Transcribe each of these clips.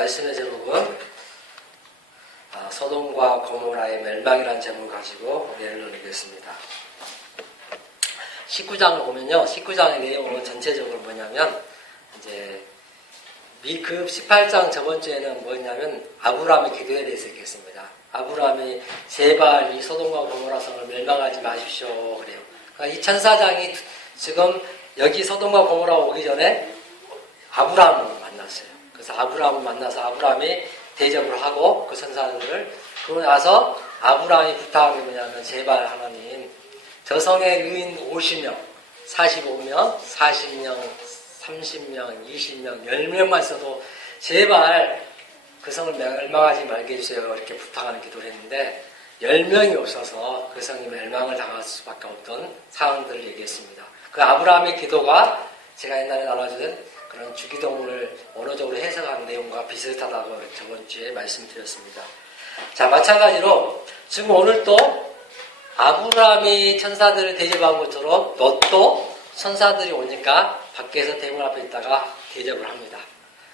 말씀의 제목은 소돔과 고모라의 멸망이라는 제목을 가지고 예를 나누겠습니다. 19장을 보면요. 19장의 내용은 전체적으로 뭐냐면 이제 그 18장 저번 주에는 뭐였냐면 아브라함의 기도에 대해서 얘기했습니다. 아브라함이 제발 이 소돔과 고모라 성을 멸망하지 마십시오 그래요. 그러니까 이 천사장이 지금 여기 소돔과 고모라 오기 전에 아브라함을 만났어요. 그래서 아브라함을 만나서 아브라함이 대접을 하고 그 천사들을 그러고 나서 아브라함이 부탁한 게 뭐냐면 제발 하나님 저 성의 의인 50명, 45명, 40명, 30명, 20명, 10명만 써도 제발 그 성을 멸망하지 말게 해주세요. 이렇게 부탁하는 기도를 했는데 10명이 없어서 그 성이 멸망을 당할 수밖에 없던 상황들을 얘기했습니다. 그 아브라함의 기도가 제가 옛날에 나눠준 그런 주기도문을 언어적으로 해석하는 내용과 비슷하다고 저번 주에 말씀드렸습니다. 자, 마찬가지로 지금 오늘 또 아브라함이 천사들을 대접한 것처럼 롯도 천사들이 오니까 밖에서 대문 앞에 있다가 대접을 합니다.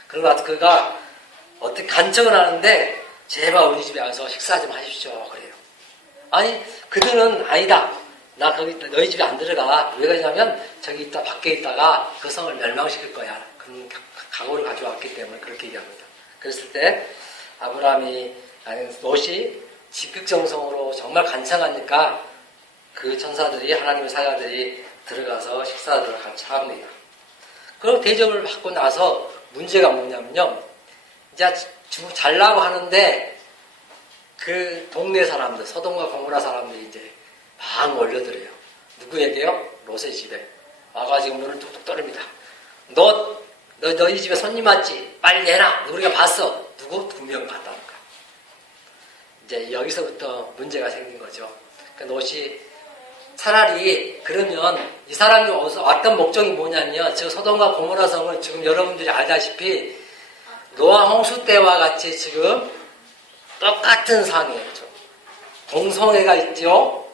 그러고 그가 어떻게 간청을 하는데 제발 우리 집에 와서 식사 좀 하십시오 그래요. 아니 그들은 아니다. 나 거기 너희 집에 안 들어가. 왜 그러냐면 저기 있다 밖에 있다가 그 성을 멸망시킬 거야. 그런 각오를 가져왔기 때문에 그렇게 얘기합니다. 그랬을 때 아브라함이 롯이 직극정성으로 정말 간청하니까 그 천사들이 하나님의 사자들이 들어가서 식사들을 같이 합니다. 그리고 대접을 받고 나서 문제가 뭐냐면요. 이제 잘라고 하는데 그 동네 사람들, 소돔과 고모라 사람들이 이제 막 몰려들어요. 누구에게요? 롯의 집에. 와가지고 문을 뚝뚝 떨립니다. 너희 집에 손님 왔지? 빨리 내놔. 우리가 봤어. 누구? 2명 봤다니까. 이제 여기서부터 문제가 생긴 거죠. 그러니까 롯이 차라리 그러면 이 사람이 왔던 목적이 뭐냐면 저 소돔과 고모라 성을 지금 여러분들이 알다시피 노아 홍수 때와 같이 지금 똑같은 상황이에요. 동성애가 있죠.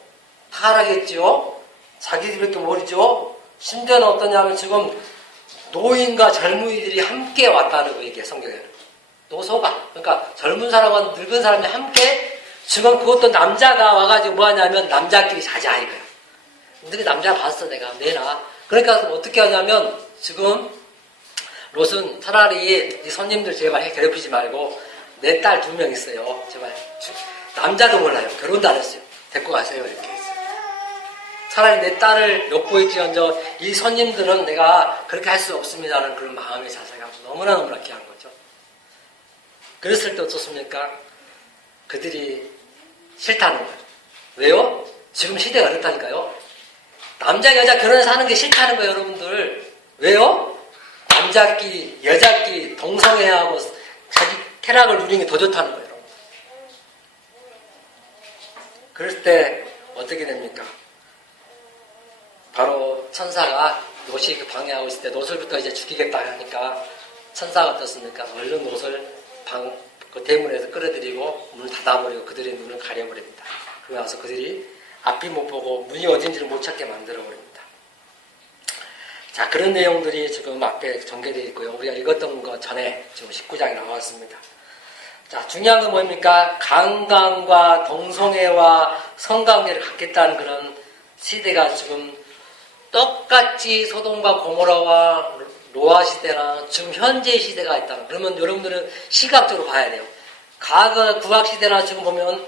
타락했죠. 자기들밖에 모르죠. 심지어는 어떠냐면 지금 노인과 젊은이들이 함께 왔다는 거 얘기해요. 성경에는. 노소가. 그러니까 젊은 사람과 늙은 사람이 함께 지금 그것도 남자가 와가지고 뭐 하냐면 남자끼리 자자 이거야. 근데 남자 봤어 내가 내놔. 그러니까 어떻게 하냐면 지금 롯은 차라리 이 손님들 제발 괴롭히지 말고 내 딸 2명 있어요. 제발 남자도 몰라요. 결혼도 안 했어요. 데리고 가세요 이렇게 했어요. 차라리 내 딸을 욕구했지언정 이 손님들은 내가 그렇게 할 수 없습니다라는 그런 마음의 자세가 너무나 귀한 거죠. 그랬을 때 어떻습니까? 그들이 싫다는 거죠. 왜요? 지금 시대가 그렇다니까요. 남자 여자 결혼해서 하는 게 싫다는 거예요 여러분들. 왜요? 남자끼리 여자끼리 동성애하고 자기 쾌락을 누리는 게 더 좋다는 거예요 여러분. 그럴 때 어떻게 됩니까? 바로 천사가 롯이 방해하고 있을 때 롯을부터 이제 죽이겠다 하니까 천사가 어떻습니까? 얼른 롯을 그 대문에서 끌어들이고 문을 닫아버리고 그들의 눈을 가려버립니다. 그러고 나서 그들이 앞이 못 보고 문이 어딘지를 못 찾게 만들어버립니다. 자, 그런 내용들이 지금 앞에 전개되어 있고요. 우리가 읽었던 것 전에 지금 19장이 나왔습니다. 자, 중요한 건 뭡니까? 강간과 동성애와 성관계를 갖겠다는 그런 시대가 지금 똑같이 소돔과 고모라와 노아 시대나 지금 현재 시대가 있다는. 그러면 여러분들은 시각적으로 봐야 돼요. 과거 구약 시대나 지금 보면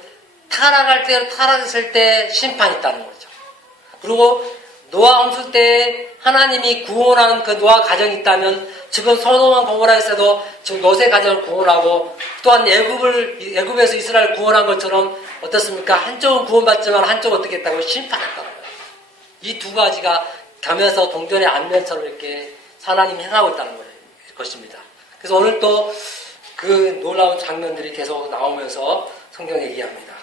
타락했을 때 심판이 있다는 거죠. 그리고 노아 홍수 때 하나님이 구원한 그 노아 가정이 있다면 지금 소돔과 고모라에서도 지금 롯의 가정을 구원하고 또한 애굽에서 이스라엘 구원한 것처럼 어떻습니까? 한쪽은 구원받지만 한쪽은 어떻게 했다고 심판했다는 거예요. 이 두 가지가 가면서 동전의 앞면처럼 이렇게 하나님이 행하고 있다는 것입니다. 그래서 오늘 또 그 놀라운 장면들이 계속 나오면서 성경에 얘기합니다.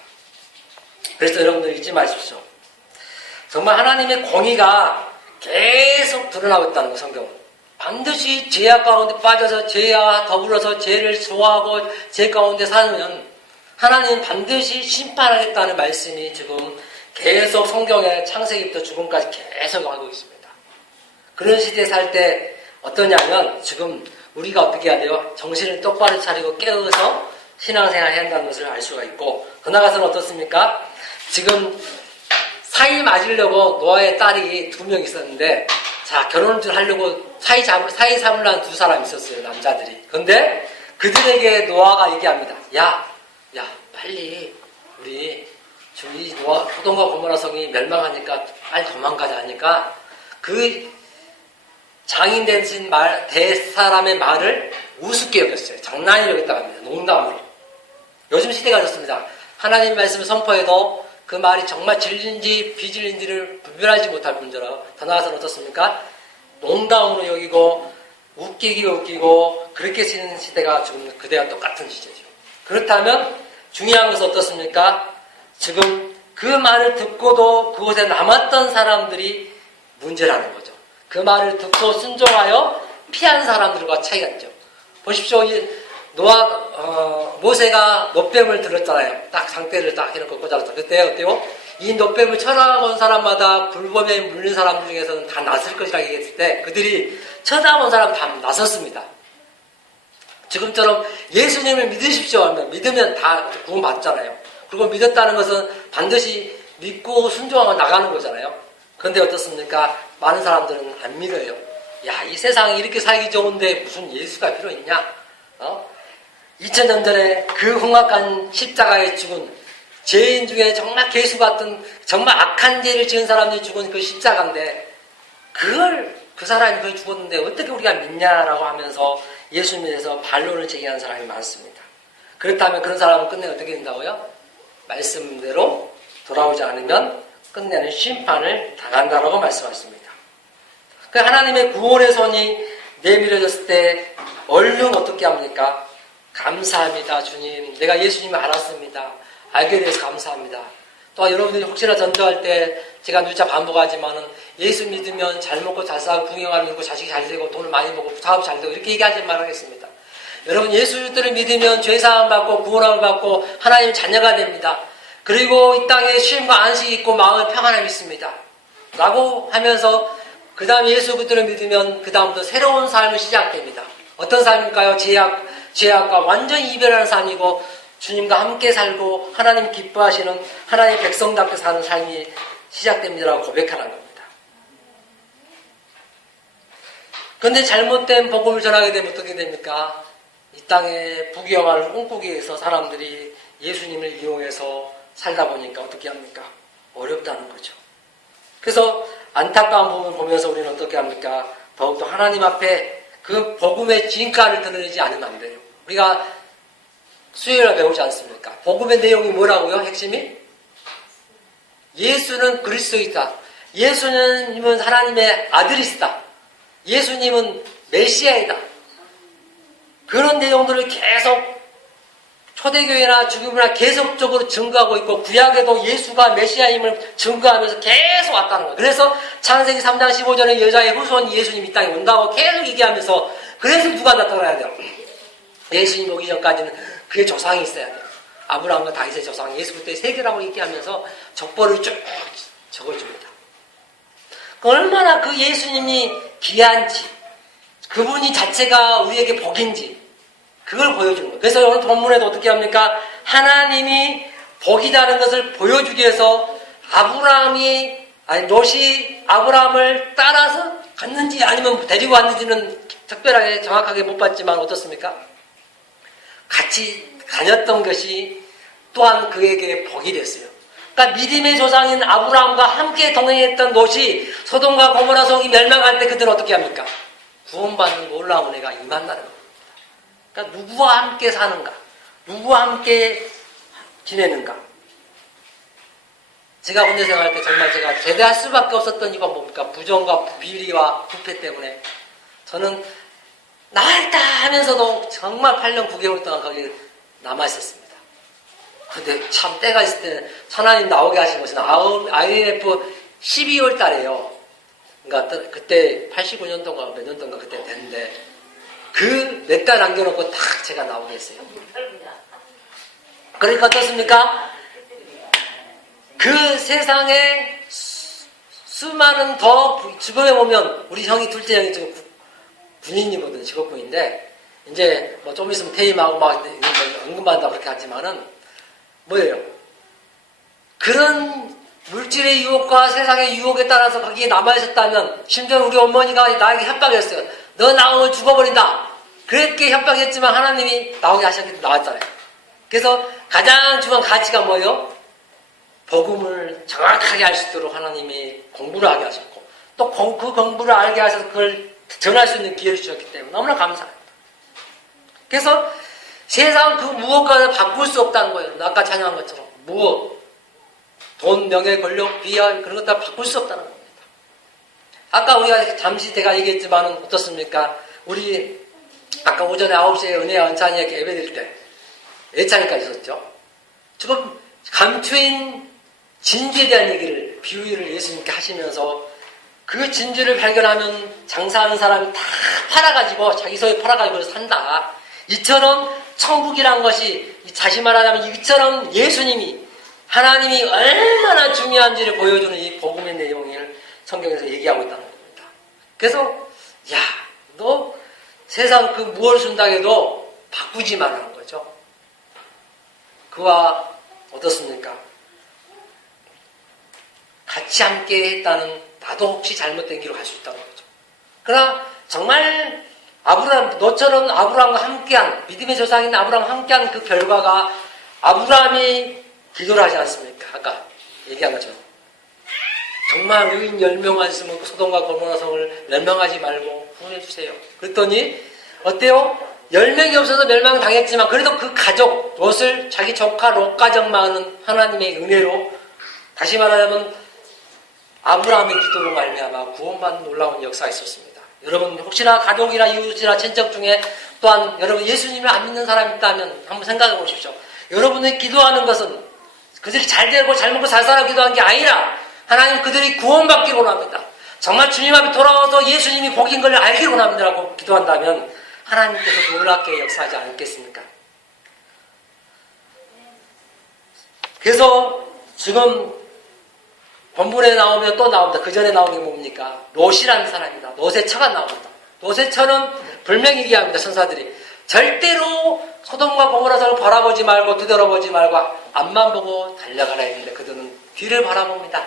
그래서 여러분들 잊지 마십시오. 정말 하나님의 공의가 계속 드러나고 있다는 거 성경은. 반드시 죄악 가운데 빠져서 죄와 더불어서 죄를 좋아하고 죄 가운데 살면 하나님은 반드시 심판하겠다는 말씀이 지금 계속 성경에 창세기부터 죽음까지 계속 하고 있습니다. 그런 시대에 살 때 어떠냐면 지금 우리가 어떻게 해야 돼요? 정신을 똑바로 차리고 깨어서 신앙생활 해야 한다는 것을 알 수가 있고, 더 나아가서는 어떻습니까? 지금 사이 맞으려고 노아의 딸이 2명 있었는데, 자, 결혼을 좀 하려고 사이 삼으려는 2사람이 있었어요, 남자들이. 근데 그들에게 노아가 얘기합니다. 야, 빨리 우리 이 노아, 소돔과 고모라 성이 멸망하니까 빨리 도망가자 하니까 그 장인 되신 대사람의 말을 우습게 여겼어요. 장난이 여겼다고 합니다. 농담으로. 요즘 시대가 좋습니다. 하나님 말씀을 선포해도 그 말이 정말 진리인지 비진리인지를 구별하지 못할 뿐더러 더 나아가서는 어떻습니까? 농담으로 여기고 웃기고 그렇게 쓰는 시대가 지금 그대와 똑같은 시대죠. 그렇다면 중요한 것은 어떻습니까? 지금 그 말을 듣고도 그곳에 남았던 사람들이 문제라는 거죠. 그 말을 듣고 순종하여 피한 사람들과 차이가 있죠. 보십시오. 모세가 놋뱀을 들었잖아요. 딱 상대를 딱 해놓고 꽂아놨다. 그때 어때요? 이 놋뱀을 쳐다본 사람마다 불법에 물린 사람 중에서는 다 났을 것이라고 얘기했을 때 그들이 쳐다본 사람 다 났었습니다. 지금처럼 예수님을 믿으십시오 하면 믿으면 다 구원받잖아요. 그리고 믿었다는 것은 반드시 믿고 순종하고 나가는 거잖아요. 그런데 어떻습니까? 많은 사람들은 안 믿어요. 야, 이 세상이 이렇게 살기 좋은데 무슨 예수가 필요 있냐? 2000년 전에 그 흉악한 십자가에 죽은 죄인 중에 정말 개수 같은 정말 악한 죄를 지은 사람들이 죽은 그 십자가인데 그 사람이 거기 죽었는데 어떻게 우리가 믿냐라고 하면서 예수님에 대해서 반론을 제기하는 사람이 많습니다. 그렇다면 그런 사람은 끝내 어떻게 된다고요? 말씀대로 돌아오지 않으면 끝내는 심판을 당한다라고 말씀하십니다. 그 하나님의 구원의 손이 내밀어졌을 때 얼른 어떻게 합니까? 감사합니다, 주님. 내가 예수님을 알았습니다. 알게 돼서 감사합니다. 또 여러분들이 혹시나 전도할 때 제가 누차 반복하지만은 예수 믿으면 잘 먹고 잘 살고 궁영하는 거 자식이 잘 되고 돈을 많이 먹고 사업 잘 되고 이렇게 얘기하지 말하겠습니다. 여러분 예수를 믿으면 죄사함 받고 구원함을 받고 하나님 자녀가 됩니다. 그리고 이 땅에 쉼과 안식이 있고 마음의 평안함이 있습니다. 라고 하면서 그 다음 예수 그리스도를 믿으면 그 다음부터 새로운 삶이 시작됩니다. 어떤 삶일까요? 죄악과 완전히 이별하는 삶이고 주님과 함께 살고 하나님 기뻐하시는 하나님 백성답게 사는 삶이 시작됩니다라고 고백하는 겁니다. 그런데 잘못된 복음을 전하게 되면 어떻게 됩니까? 이 땅에 부귀영화를 꿈꾸기 위해서 사람들이 예수님을 이용해서 살다 보니까 어떻게 합니까? 어렵다는 거죠. 그래서 안타까운 부분을 보면서 우리는 어떻게 합니까? 더욱더 하나님 앞에 그 복음의 진가를 드러내지 않으면 안 돼요. 우리가 수요일에 배우지 않습니까? 복음의 내용이 뭐라고요? 핵심이? 예수는 그리스도이다. 예수님은 하나님의 아들이시다. 예수님은 메시아이다. 그런 내용들을 계속 초대교회나 주교회나 계속적으로 증거하고 있고 구약에도 예수가 메시아임을 증거하면서 계속 왔다는 거예요. 그래서 창세기 3장 15절에 여자의 후손 예수님이 이 땅에 온다고 계속 얘기하면서 그래서 누가 나타나야 돼요? 예수님 오기 전까지는 그의 조상이 있어야 돼요. 아브라함과 다윗의 조상 예수 그리스도의 세계라고 얘기하면서 족보를 쭉 적어줍니다. 얼마나 그 예수님이 귀한지 그분이 자체가 우리에게 복인지 그걸 보여주는 거예요. 그래서 오늘 본문에도 어떻게 합니까? 하나님이 복이라는 것을 보여주기 위해서 롯이 아브라함을 따라서 갔는지 아니면 데리고 왔는지는 특별하게 정확하게 못 봤지만 어떻습니까? 같이 다녔던 것이 또한 그에게 복이 됐어요. 그러니까 믿음의 조상인 아브라함과 함께 동행했던 롯이 소돔과 고모라 성이 멸망할 때 그들은 어떻게 합니까? 구원받는 놀라운 은혜가 임한다는 겁니다. 그러니까 누구와 함께 사는가? 누구와 함께 지내는가? 제가 군대 생활할 때 정말 제가 제대할 수밖에 없었던 이유가 뭡니까? 부정과 비리와 부패 때문에 저는 나왔다 하면서도 정말 8년 9개월 동안 거기 남아있었습니다. 근데 참 때가 있을 때는 하나님 나오게 하신 것은 IMF 12월 달에요. 그러니까 그때 89년도인가 몇 년도인가 그때 됐는데 그 몇 달 남겨놓고 딱 제가 나오게 했어요. 그러니까 어떻습니까? 그 세상에 수많은 더 주변에 보면 우리 형이 둘째 형이 지금 군인이거든, 직업군인데, 이제 뭐 좀 있으면 퇴임하고 막 응급받는다 그렇게 하지만은, 뭐예요? 그런 물질의 유혹과 세상의 유혹에 따라서 거기에 남아있었다면, 심지어 우리 어머니가 나에게 협박했어요. 너 나오면 죽어버린다. 그렇게 협박했지만 하나님이 나오게 하셨기 때문에 나왔잖아요. 그래서 가장 중요한 가치가 뭐예요? 복음을 정확하게 알 수 있도록 하나님이 공부를 하게 하셨고, 또 그 공부를 알게 하셔서 그걸 전할 수 있는 기회를 주셨기 때문에 너무나 감사합니다. 그래서 세상 그 무엇과도 바꿀 수 없다는 거예요. 아까 찬양한 것처럼. 무엇, 돈, 명예, 권력, 비하 그런 것들 바꿀 수 없다는 겁니다. 아까 우리가 잠시 제가 얘기했지만은 어떻습니까? 우리 아까 오전에 9시에 은혜 연찬이에 예배 드릴 때 예찬이까지 있었죠. 지금 감추인 진주에 대한 얘기를, 비유를 예수님께 하시면서 그 진주를 발견하면 장사하는 사람이 다 팔아가지고 자기 소유 팔아가지고 산다. 이처럼 천국이란 것이 다시 말하자면 이처럼 예수님이 하나님이 얼마나 중요한지를 보여주는 이 복음의 내용을 성경에서 얘기하고 있다는 겁니다. 그래서 야, 너 세상 그 무엇을 준다 해도 바꾸지 말라는 거죠. 그와 어떻습니까? 같이 함께 했다는 나도 혹시 잘못된 길로 갈 수 있다는 거죠. 그러나 정말 너처럼 아브라함과 함께한, 믿음의 조상인 아브라함과 함께한 그 결과가 아브라함이 기도를 하지 않습니까? 아까 얘기한 것처럼. 정말 의인 10명만 있으면 그 소돔과 고모라 성을 멸망하지 말고 구원해주세요. 그랬더니 어때요? 10명이 없어서 멸망당했지만 그래도 그 가족, 롯을 자기 조카 롯 가정만은 하나님의 은혜로, 다시 말하자면 아브라함의 기도로 말미암아 구원받는 놀라운 역사가 있었습니다. 여러분 혹시나 가족이나 이웃이나 친척 중에 또한 여러분 예수님을 안 믿는 사람이 있다면 한번 생각해 보십시오. 여러분이 기도하는 것은 그들이 잘 되고 잘 먹고 잘 살아 기도한 게 아니라 하나님 그들이 구원받기를 원합니다. 정말 주님 앞에 돌아와서 예수님이 복인 걸 알기를 원합니다라고 기도한다면 하나님께서 놀랍게 역사하지 않겠습니까? 그래서 지금 본문에 나오면 또 나옵니다. 그 전에 나온 게 뭡니까? 롯이라는 사람입니다. 롯의 처가 나옵니다. 롯의 처는 분명히 얘기합니다. 천사들이. 절대로 소돔과 고모라 성을 바라보지 말고 뒤돌아보지 말고 앞만 보고 달려가라 했는데 그들은 뒤를 바라봅니다.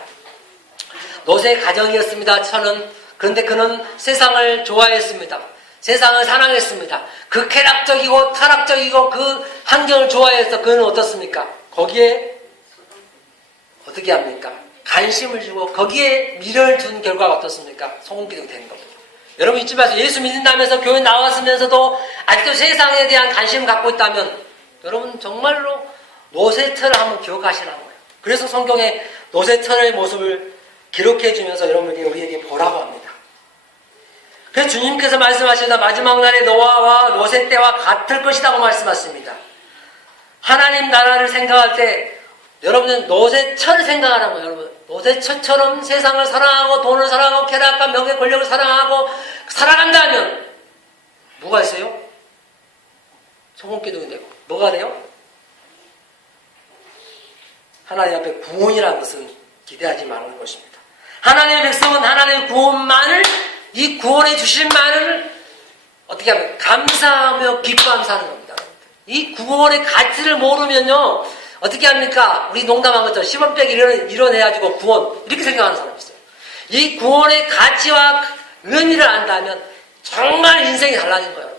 롯의 가정이었습니다. 처는. 그런데 그는 세상을 좋아했습니다. 세상을 사랑했습니다. 그 쾌락적이고 타락적이고 그 환경을 좋아해서 그는 어떻습니까? 거기에 어떻게 합니까? 관심을 주고 거기에 미련을 둔 결과가 어떻습니까? 소금기둥이 되는 겁니다. 여러분 잊지 마세요. 예수 믿는다면서 교회 나왔으면서도 아직도 세상에 대한 관심을 갖고 있다면 여러분 정말로 롯의 터를 한번 기억하시라는 거예요. 그래서 성경에 롯의 터의 모습을 기록해 주면서 여러분에게 우리에게 보라고 합니다. 그래서 주님께서 말씀하신다. 마지막 날에 노아와 롯의 때와 같을 것이라고 말씀하십니다. 하나님 나라를 생각할 때 여러분은 롯의 처를 생각하는 거예요. 여러분 롯의 처처럼 세상을 사랑하고 돈을 사랑하고 쾌락과 명예 권력을 사랑하고 살아간다면 뭐가 있어요? 소금기둥이 되고 뭐가 돼요? 하나님 앞에 구원이라는 것은 기대하지 말라는 것입니다. 하나님의 백성은 하나님의 구원만을, 이 구원해 주신 만을 어떻게 하면 감사하며 기뻐하며 사는 겁니다. 이 구원의 가치를 모르면요 어떻게 합니까? 우리 농담한 것처럼 10원 빼기 이뤄내가지고 구원 이렇게 생각하는 사람이 있어요. 이 구원의 가치와 의미를 안다면 정말 인생이 달라진 거예요.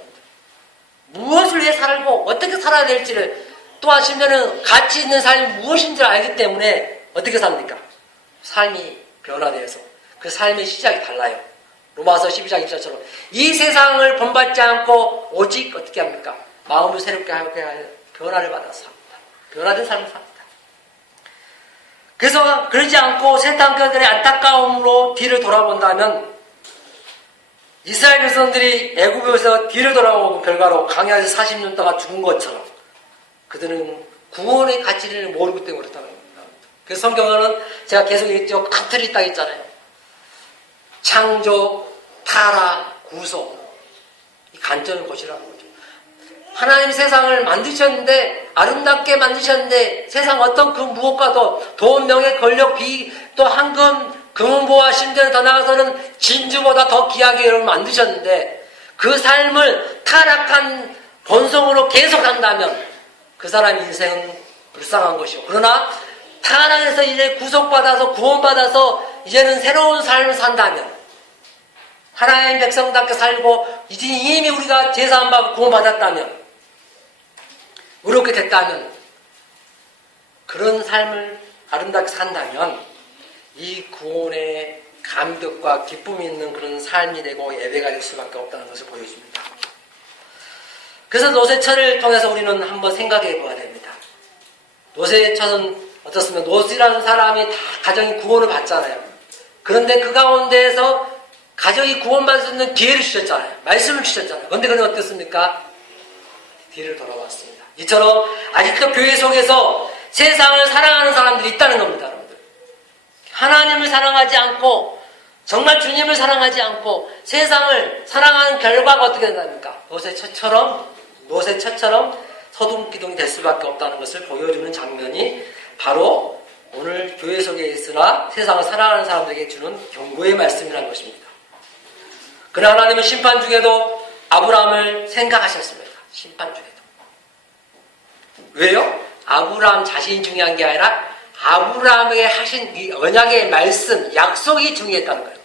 무엇을 위해 살고 어떻게 살아야 될지를, 또한 심지어는 가치 있는 삶이 무엇인지를 알기 때문에 어떻게 삽니까? 삶이 변화되어서 그 삶의 시작이 달라요. 로마서 12장 24절처럼 이 세상을 본받지 않고 오직 어떻게 합니까? 마음을 새롭게 하게 하여 변화를 받아서 삽니다. 변화된 삶을 삽니다. 그래서 그러지 않고 세상들의 안타까움으로 뒤를 돌아본다면 이스라엘 백성들이 애굽에서 뒤를 돌아보는 결과로 광야에서 40년 동안 죽은 것처럼 그들은 구원의 가치를 모르기 때문에 그렇다는 겁니다. 그래서 성경에는 제가 계속 얘기했죠. 큰 틀이 딱 있잖아요. 창조, 타락, 구속. 이 관점의 곳이라는 거죠. 하나님 세상을 만드셨는데, 아름답게 만드셨는데, 세상 어떤 그 무엇과도 돈, 명예, 권력, 또 황금, 금은보화, 심지어는 더 나아가서는 진주보다 더 귀하게 여러분 만드셨는데, 그 삶을 타락한 본성으로 계속 한다면 그 사람 인생은 불쌍한 것이고, 그러나 타락해서 이제 구속받아서 구원받아서 이제는 새로운 삶을 산다면, 하나님 백성답게 살고 이제 이미 우리가 제사함 받고 구원받았다면, 그렇게 됐다면, 그런 삶을 아름답게 산다면 이 구원의 감격과 기쁨이 있는 그런 삶이 되고 예배가 될 수밖에 없다는 것을 보여줍니다. 그래서 노세처를 통해서 우리는 한번 생각해 봐야 됩니다. 노세처는 어떻습니까? 노스라는 사람이 다 가정이 구원을 받잖아요. 그런데 그 가운데에서 가정이 구원받을 수 있는 기회를 주셨잖아요. 말씀을 주셨잖아요. 그런데 그는 어땠습니까? 뒤를 돌아왔습니다. 이처럼 아직도 교회 속에서 세상을 사랑하는 사람들이 있다는 겁니다, 여러분들. 하나님을 사랑하지 않고, 정말 주님을 사랑하지 않고, 세상을 사랑하는 결과가 어떻게 된답니까? 노새처처럼 서둥기둥이 될 수밖에 없다는 것을 보여주는 장면이 바로 오늘 교회 속에 있으나 세상을 사랑하는 사람들에게 주는 경고의 말씀이라는 것입니다. 그러나 하나님은 심판 중에도 아브라함을 생각하셨습니다. 심판 중에도. 왜요? 아브라함 자신이 중요한 게 아니라 아브라함에게 하신 이 언약의 말씀, 약속이 중요했다는 거예요.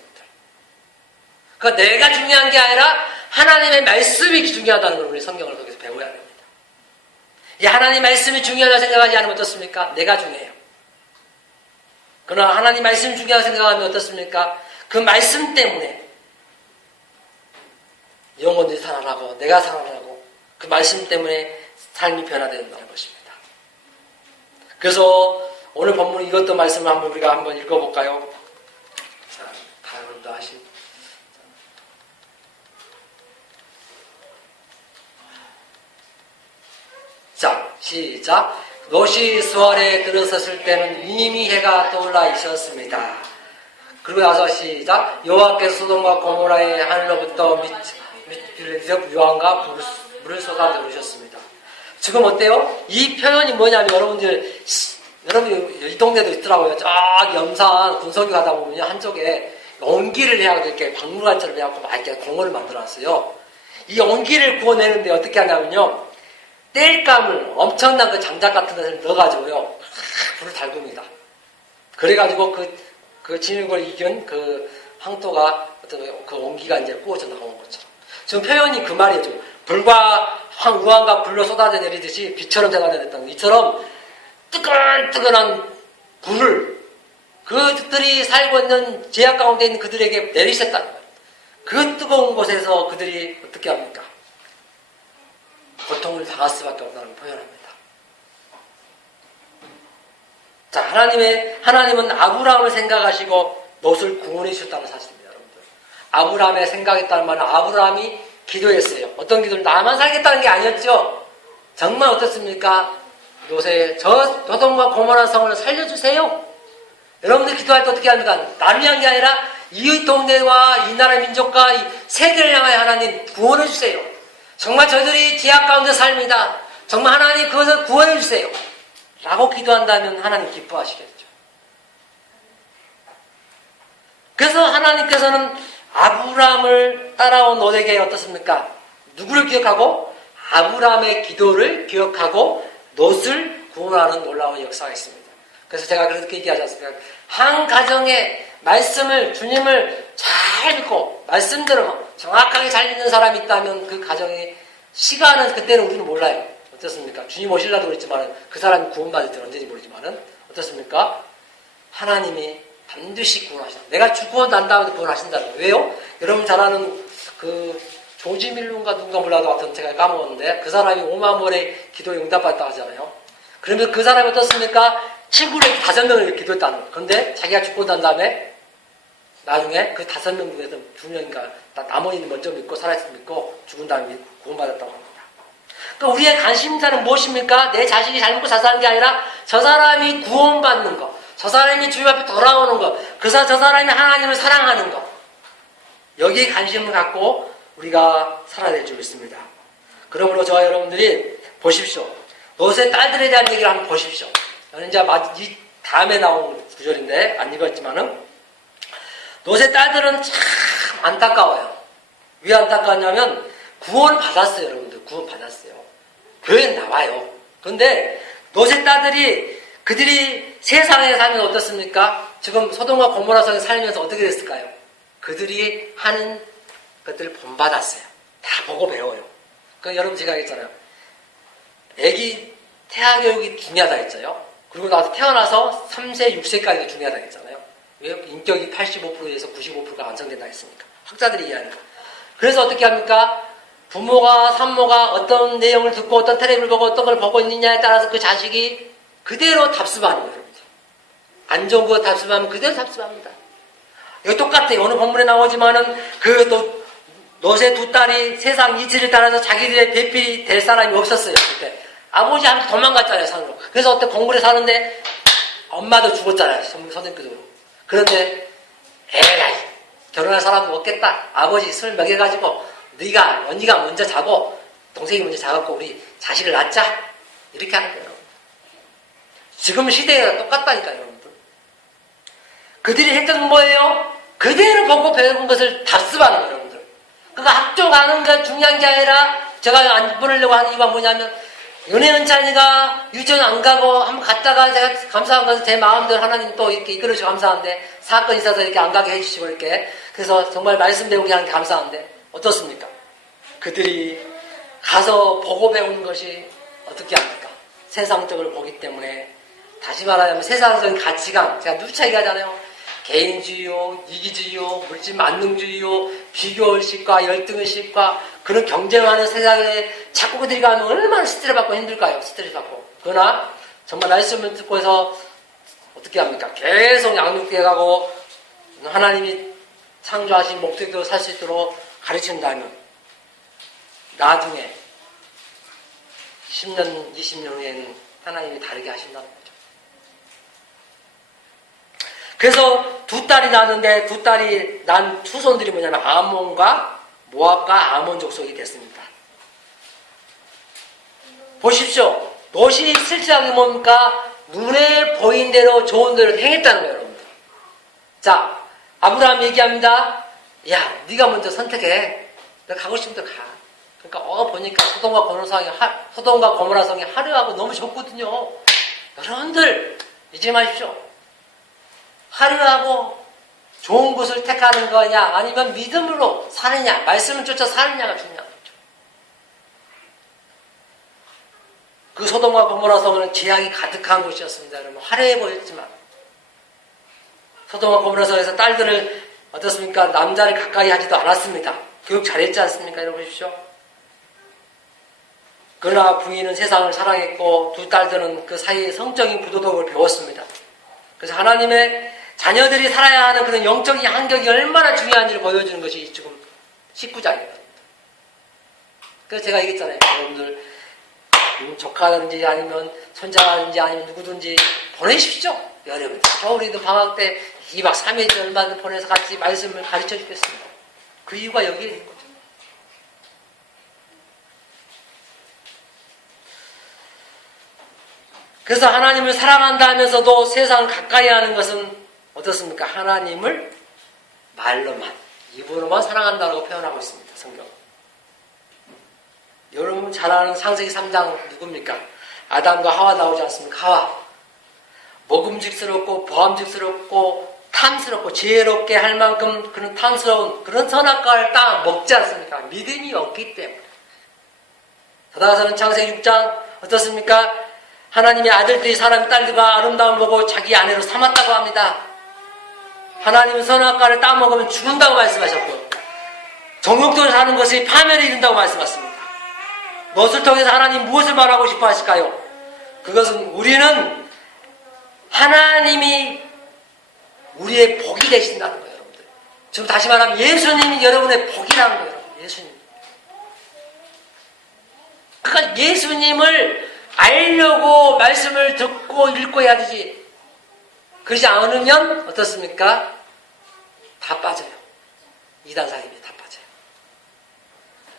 그러니까 내가 중요한 게 아니라 하나님의 말씀이 중요하다는 걸 우리 성경을 통해서 배워야 됩니다. 이 하나님 말씀이 중요하다고 생각하지 않으면 어떻습니까? 내가 중요해요. 그러나 하나님 말씀이 중요하다고 생각하면 어떻습니까? 그 말씀 때문에 영혼들이 살아나고 내가 살아나고 그 말씀 때문에 삶이 변화된다는 것입니다. 그래서 오늘 본문 이것도 말씀을 우리가 한번 읽어볼까요? 자, 다음도 하신. 자, 시작. 롯이 수알에 들어섰을 때는 이미 해가 떠올라 있었습니다. 그리고 나서 시작. 여호와께서 소돔과 고모라의 하늘로부터 유황과 물을 쏟아 내리셨습니다. 지금 어때요? 이 표현이 뭐냐면 여러분 이 동네도 있더라고요. 저 염산 군석이 가다 보면 한쪽에 온기를 해야 이렇게 박물관처럼 해갖고 막 이렇게 공원을 만들어놨어요. 이 온기를 구워내는데 어떻게 하냐면요. 땔감을 엄청난 그 장작 같은 것을 넣어가지고요. 불을 달굽니다. 그래가지고 그 진흙을 이긴 그 황토가 어떤 그 온기가 이제 구워져 나오는 것처럼. 지금 표현이 그 말이에요. 불과 우한과 불로 쏟아져 내리듯이 빛처럼 생각했던 이처럼 뜨끈뜨끈한 불을 그들이 살고 있는 제약 가운데 있는 그들에게 내리셨다는 거예요. 그 뜨거운 곳에서 그들이 어떻게 합니까? 고통을 당할 수밖에 없다는 걸 표현합니다. 자, 하나님은 아브라함을 생각하시고 롯을 구원해 주셨다는 사실입니다, 여러분들. 아브라함의 생각했다는 말은 아브라함이 기도했어요. 어떤 기도를 나만 살겠다는 게 아니었죠. 정말 어떻습니까? 롯의 소돔과 고모라 성을 살려주세요. 여러분들 기도할 때 어떻게 합니까? 나를 위한 게 아니라 이 동네와 이 나라 민족과 이 세계를 향하여 하나님 구원해 주세요. 정말 저희들이 제약 가운데 삽니다. 정말 하나님 그것을 구원해 주세요. 라고 기도한다면 하나님 기뻐하시겠죠. 그래서 하나님께서는 아브라함을 따라온 롯에게 어떻습니까? 누구를 기억하고? 아브라함의 기도를 기억하고 롯을 구원하는 놀라운 역사가 있습니다. 그래서 제가 그렇게 얘기하지 않습니까? 한 가정에 말씀을, 주님을 잘 믿고 말씀대로 정확하게 잘 믿는 사람이 있다면 그 가정의 시간은 그때는 우리는 몰라요. 어떻습니까? 주님 오실라도 그랬지만 그 사람이 구원받을 때는 언제인지 모르지만 어떻습니까? 하나님이 반드시 구원하신다. 내가 죽고 난 다음에 구원하신다는 거예요. 왜요? 여러분 잘 아는 그 조지 밀룬가 누군가 몰라도 하여튼 제가 까먹었는데 그 사람이 5만 번의 기도에 응답받았다고 하잖아요. 그러면 그 사람이 어떻습니까? 친구를 5명을 기도했다는 거예요. 그런데 자기가 죽고 난 다음에 나중에 그 5명 중에서 2명인가 나머지는 먼저 믿고 살아있을 믿고 죽은 다음에 구원받았다고 합니다. 그러니까 우리의 관심사는 무엇입니까? 내 자식이 잘 먹고 잘 사는 게 아니라 저 사람이 구원받는 것, 저 사람이 주님 앞에 돌아오는 것, 저 사람이 하나님을 사랑하는 것, 여기에 관심을 갖고 우리가 살아야 될 줄 믿습니다. 그러므로 저와 여러분들이 보십시오. 롯의 딸들에 대한 얘기를 한번 보십시오. 저는 이제 이 다음에 나온 구절인데 안 읽었지만은 롯의 딸들은 참 안타까워요. 왜 안타깝냐면 구원 받았어요, 여러분들. 구원 받았어요. 교회에 나와요. 그런데 노새 딸들이 그들이 세상에 살면 어떻습니까? 지금 소돔과 고모라 성에 살면서 어떻게 됐을까요? 그들이 하는 것들을 본받았어요. 다 보고 배워요. 그러니까 여러분 제가 했잖아요. 애기 태아 교육이 중요하다 했잖아요. 그리고 나서 태어나서 3세, 6세까지도 중요하다 했잖아요. 왜? 인격이 85%에서 95%가 완성된다 했습니까? 학자들이 이해하니까. 그래서 어떻게 합니까? 부모가, 산모가 어떤 내용을 듣고 어떤 텔레비를 보고 어떤 걸 보고 있느냐에 따라서 그 자식이 그대로 답습하는 거예요, 여러분들. 안 좋은 거 답습하면 그대로 답습합니다. 이거 똑같아요. 오늘 본문에 나오지만은 그 노새 두 딸이 세상 이치를 따라서 자기들의 배필이 될 사람이 없었어요, 그때. 아버지한테 도망갔잖아요, 산으로. 그래서 어떤 공굴에 사는데 엄마도 죽었잖아요, 선생님께서. 그런데 에라이, 결혼할 사람도 없겠다. 아버지 술 먹여가지고 언니가 먼저 자고 동생이 먼저 자갖고 우리 자식을 낳자. 이렇게 하는 거예요. 지금 시대가 똑같다니까요, 여러분들. 그들이 했던 건 뭐예요? 그대로 보고 배운 것을 답습하는 거예요, 여러분들. 그러니까 학교 가는 게 중요한 게 아니라 제가 안 보내려고 하는 이유가 뭐냐면 은혜 은찬이가 유치원 안 가고 한번 갔다가 제가 감사한 것은 제 마음대로 하나님 또 이렇게 이끌어주셔서 감사한데 사건이 있어서 이렇게 안 가게 해주시고 이렇게 그래서 정말 말씀 배우게 하는 게 감사한데 어떻습니까? 그들이 가서 보고 배우는 것이 어떻게 합니까? 세상적으로 보기 때문에 다시 말하자면 세상적인 가치관 제가 누차 얘기하잖아요. 개인주의요, 이기주의요, 물질 만능주의요, 비교의식과 열등의식과 그런 경쟁하는 세상에 자꾸 그들이 가면 얼마나 스트레스 받고 힘들까요? 스트레스 받고. 그러나 정말 말씀을 듣고 해서 어떻게 합니까? 계속 양육되어 가고 하나님이 창조하신 목적대로 살 수 있도록 가르친다면 나중에 10년, 20년 후에는 하나님이 다르게 하신다는 거죠. 그래서 두 딸이 낳았는데 두 딸이 난 후손들이 뭐냐면 아몬과 모압과 아몬 족속이 됐습니다. 보십시오. 롯이 실질하게 뭡니까? 눈에 보인 대로 좋은 대로 행했다는 거예요, 여러분들. 자, 아브라함 얘기합니다. 야, 네가 먼저 선택해. 내가 가고 싶은 데 가. 그러니까 보니까 소돔과 고모라 성이 화려하고 너무 좋거든요. 여러분들 잊지 마십시오. 화려하고 좋은 곳을 택하는 거냐 아니면 믿음으로 사느냐 말씀을 쫓아 사느냐가 중요한 거죠. 그 소돔과 고모라 성은 죄악이 가득한 곳이었습니다. 여러분 화려해 보였지만 소돔과 고모라 성에서 딸들을 어떻습니까? 남자를 가까이 하지도 않았습니다. 교육 잘했지 않습니까? 여러분 보십시오. 그러나 부인은 세상을 사랑했고 두 딸들은 그 사이에 성적인 부도덕을 배웠습니다. 그래서 하나님의 자녀들이 살아야 하는 그런 영적인 환경이 얼마나 중요한지를 보여주는 것이 지금 19장입니다. 그래서 제가 얘기했잖아요. 여러분들 조카든지 아니면 손자든지 아니면 누구든지 보내십시오. 여러분 겨울이든 방학 때 2박 3일 얼마든 보내서 같이 말씀을 가르쳐 주겠습니다. 그 이유가 여기에 있는 거죠. 그래서 하나님을 사랑한다 하면서도 세상을 가까이 하는 것은 어떻습니까? 하나님을 말로만, 입으로만 사랑한다고 표현하고 있습니다. 성경. 여러분 잘 아는 창세기 3장 누굽니까? 아담과 하와 나오지 않습니까? 하와. 먹음직스럽고 보암직스럽고 탐스럽고 지혜롭게 할 만큼 그런 탐스러운 그런 선악과를 딱 먹지 않습니까? 믿음이 없기 때문에. 더 나아가서는 창세기 6장 어떻습니까? 하나님의 아들들이 사람의 딸들과 아름다움을 보고 자기 아내로 삼았다고 합니다. 하나님은 선악과를 따먹으면 죽는다고 말씀하셨고 정욕대로 사는 것이 파멸을 이룬다고 말씀하셨습니다. 무엇을 통해서 하나님 무엇을 말하고 싶어 하실까요? 그것은 우리는 하나님이 우리의 복이 되신다는 거예요, 여러분들. 지금 다시 말하면 예수님이 여러분의 복이라는 거예요, 여러분. 예수님. 그러니까 예수님을 알려고 말씀을 듣고 읽고 해야 되지. 그러지 않으면 어떻습니까? 다 빠져요. 이단 사입에 다 빠져요.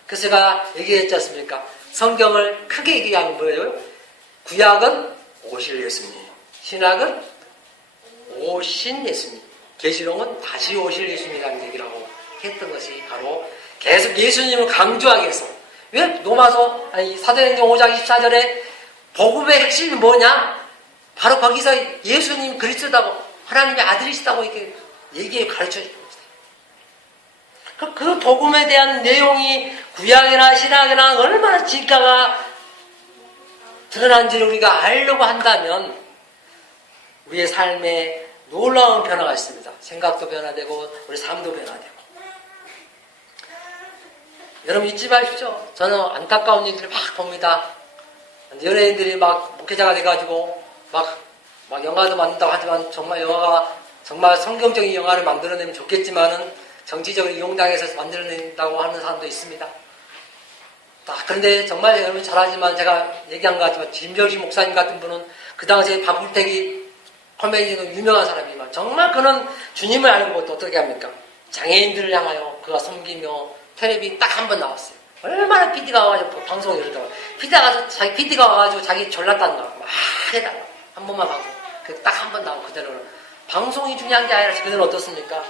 그래서 제가 얘기했지 않습니까? 성경을 크게 얘기하면 뭐예요? 구약은 오실 예수님, 신약은 오신 예수님, 계시록은 다시 오실 예수님이라는 얘기라고 했던 것이 바로 계속 예수님을 강조하기 위해서. 왜 로마서 사도행전 5장 24절에 복음의 핵심이 뭐냐? 바로 거기서 예수님 그리스도라고 하나님의 아들이시다고 이렇게 얘기해 가르쳐 주는 거예요. 그 복음에 대한 내용이 구약이나 신약이나 얼마나 진가가 드러난지를 우리가 알려고 한다면 우리의 삶에 놀라운 변화가 있습니다. 생각도 변화되고 우리 삶도 변화되고. 여러분 잊지 마십시오. 저는 안타까운 얘기를 막 봅니다. 연예인들이 막 목회자가 돼가지고 막 영화도 만든다고 하지만 정말 영화가 정말 성경적인 영화를 만들어내면 좋겠지만은 정치적으로 이용당해서 만들어낸다고 하는 사람도 있습니다. 그런데 정말 여러분 잘 알지만 제가 얘기한 것 같지만 김정식 목사님 같은 분은 그 당시에 바풀떼기 코미디도 유명한 사람이지만 정말 그는 주님을 알고 또 어떻게 합니까? 장애인들을 향하여 그가 섬기며 텔레비 딱 한 번 나왔어요. 얼마나 PD가 와가지고 방송을 이러더라고. PD가 와가지고 자기 졸랐다는 거 막 해달라. 한 번만 방송. 딱 한 번 나오고 그대로는. 방송이 중요한 게 아니라 그들은 어떻습니까?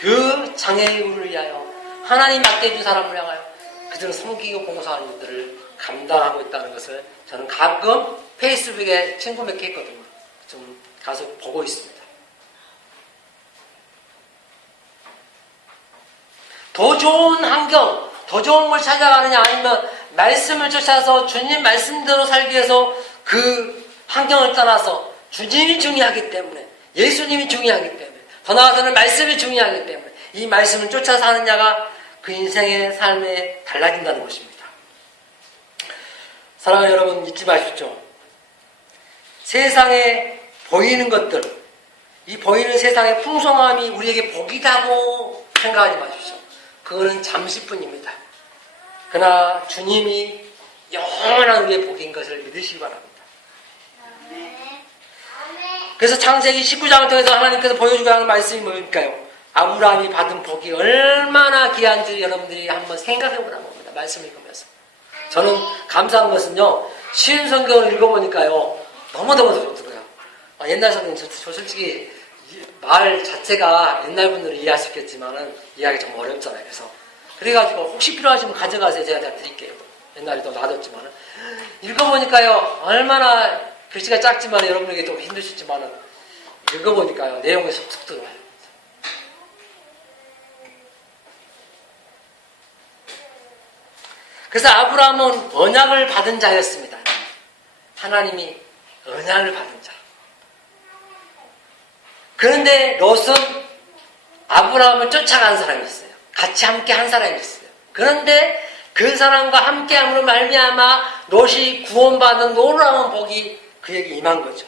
그 장애인을 위하여 하나님 맡겨준 사람을 향하여 그들은 섬기고 봉사하는 일들을 감당하고 있다는 것을 저는 가끔 페이스북에 친구 몇 개 있거든요. 좀 가서 보고 있습니다. 더 좋은 환경, 더 좋은 걸 찾아가느냐 아니면 말씀을 쫓아서 주님 말씀대로 살기 위해서 그 환경을 떠나서 주님이 중요하기 때문에 예수님이 중요하기 때문에 더 나아가서는 말씀이 중요하기 때문에 이 말씀을 쫓아서 하느냐가 그 인생의 삶에 달라진다는 것입니다. 사랑하는 여러분 잊지 마십시오. 세상에 보이는 것들, 이 보이는 세상의 풍성함이 우리에게 복이라고 생각하지 마십시오. 그거는 잠시뿐입니다. 그러나 주님이 영원한 우리의 복인 것을 믿으시기 바랍니다. 그래서 창세기 19장을 통해서 하나님께서 보여주고 하는 말씀이 뭘까요? 아브라함이 받은 복이 얼마나 귀한지 여러분들이 한번 생각해 보라는 겁니다. 말씀을 읽으면서. 저는 감사한 것은요. 쉬운 성경을 읽어보니까요. 너무너무 좋더라고요. 옛날 성경, 저 솔직히 말 자체가 옛날 분들은 이해할 수 있겠지만은 이해하기 좀 어렵잖아요. 그래가지고 혹시 필요하시면 가져가세요. 제가 다 드릴게요. 옛날에도 놔뒀지만은. 읽어보니까요. 얼마나 글씨가 작지만 여러분에게 좀 힘드시지만은 읽어보니까요. 내용이 쏙쏙 들어와요. 그래서 아브라함은 언약을 받은 자였습니다. 하나님이 언약을 받은 자. 그런데 롯은 아브라함을 쫓아간 사람이 있어요. 같이 함께 한 사람이 있어요. 그런데 그 사람과 함께함으로 말미암아 롯이 구원받은 놀라운 복이 그에게 임한 거죠.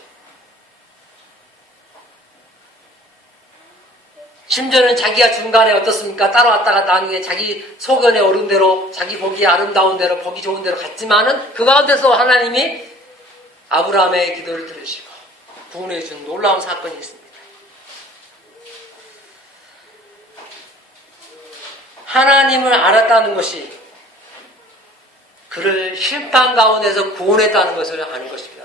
심지어는 자기가 중간에 어떻습니까? 따라왔다가 나중에 자기 소견에 오른 대로 자기 보기 아름다운 대로 보기 좋은 대로 갔지만은 그 가운데서 하나님이 아브라함의 기도를 들으시고 구원해 준 놀라운 사건이 있습니다. 하나님을 알았다는 것이 그를 실패한 가운데서 구원했다는 것을 아는 것입니다.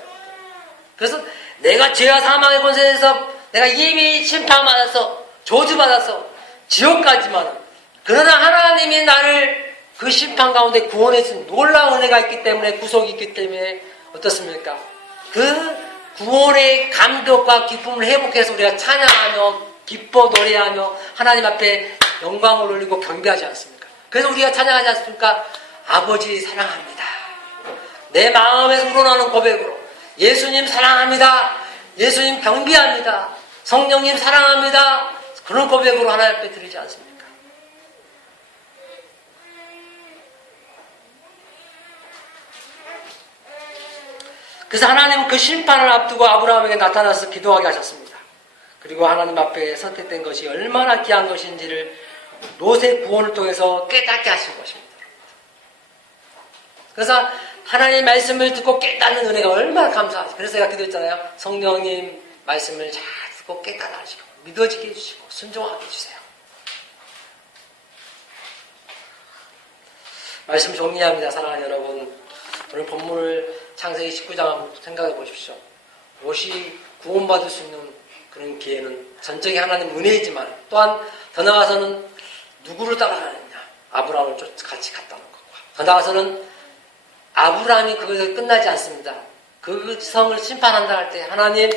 그래서 내가 죄와 사망의 권세에서 내가 이미 심판받아서 저주받아서 지옥 가지만 그러나 하나님이 나를 그 심판 가운데 구원해준 놀라운 은혜가 있기 때문에 구속이 있기 때문에 어떻습니까? 그 구원의 감격과 기쁨을 회복해서 우리가 찬양하며 기뻐 노래하며 하나님 앞에 영광을 올리고 경배하지 않습니까? 그래서 우리가 찬양하지 않습니까? 아버지 사랑합니다. 내 마음에서 우러나는 고백으로 예수님 사랑합니다. 예수님 경배합니다. 성령님 사랑합니다. 그런 고백으로 하나님 앞에 드리지 않습니까? 그래서 하나님은 그 심판을 앞두고 아브라함에게 나타나서 기도하게 하셨습니다. 그리고 하나님 앞에 선택된 것이 얼마나 귀한 것인지를 롯의 구원을 통해서 깨닫게 하신 것입니다. 그래서 하나님의 말씀을 듣고 깨닫는 은혜가 얼마나 감사하지. 그래서 제가 기도했잖아요. 성령님 말씀을 잘 듣고 깨닫게 하시고 믿어지게 해주시고 순종하게 해주세요. 말씀 정리합니다. 사랑하는 여러분. 오늘 본문을 창세기 19장 한번 생각해 보십시오. 롯이 구원받을 수 있는 그런 기회는 전적인 하나님 은혜이지만 또한 더 나아가서는 누구를 따라가느냐. 아브라함을 같이 갔다 오는 거고. 더 나아가서는 아브라함이 그것에 끝나지 않습니다. 그 성을 심판한다 할 때 하나님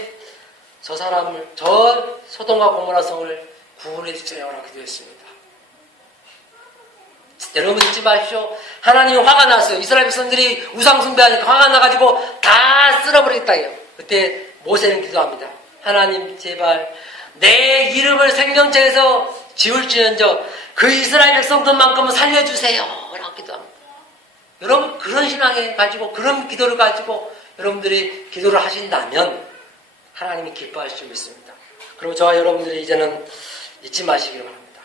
저 사람을 저 소돔과 고모라 성을 구원해 주세요라고 기도했습니다. 여러분 잊지 마십시오. 하나님이 화가 났어요. 이스라엘 백성들이 우상 숭배하니까 화가 나가지고 다 쓸어버리겠다 해요. 그때 모세는 기도합니다. 하나님 제발 내 이름을 생명책에서 지울지언정 그 이스라엘 백성들만큼은 살려주세요 라고 기도합니다. 여러분 그런 신앙을 가지고 그런 기도를 가지고 여러분들이 기도를 하신다면 하나님이 기뻐하실 줄 믿습니다. 그리고 저와 여러분들이 이제는 잊지 마시기를 바랍니다.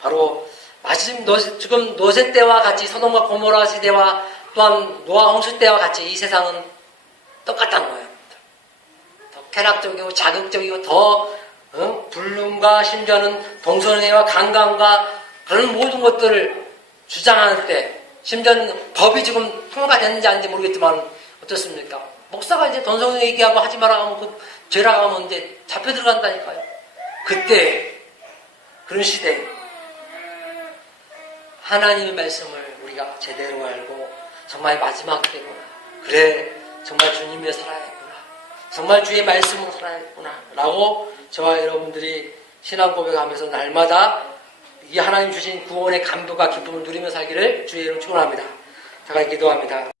바로 지금 노세 때와 같이 소돔과 고모라 시대와 또한 노아 홍수 때와 같이 이 세상은 똑같다는 거예요. 더 쾌락적이고 자극적이고 더 불륜과 심지어는 동성애와 강간과 그런 모든 것들을 주장할 때 심지어는 법이 지금 통과됐는지 아닌지 모르겠지만 어떻습니까? 목사가 이제 동성애 얘기하고 하지 마라 하면 그 죄라고 하면 이제 잡혀 들어간다니까요. 그때 그런 시대에 하나님의 말씀을 우리가 제대로 알고 정말 마지막 때구나. 그래 정말 주님을 살아야겠구나. 정말 주의 말씀으로 살아야겠구나. 라고 저와 여러분들이 신앙 고백하면서 날마다 이 하나님 주신 구원의 감동과 기쁨을 누리며 살기를 주의 이름으로 축원합니다. 제가 기도합니다.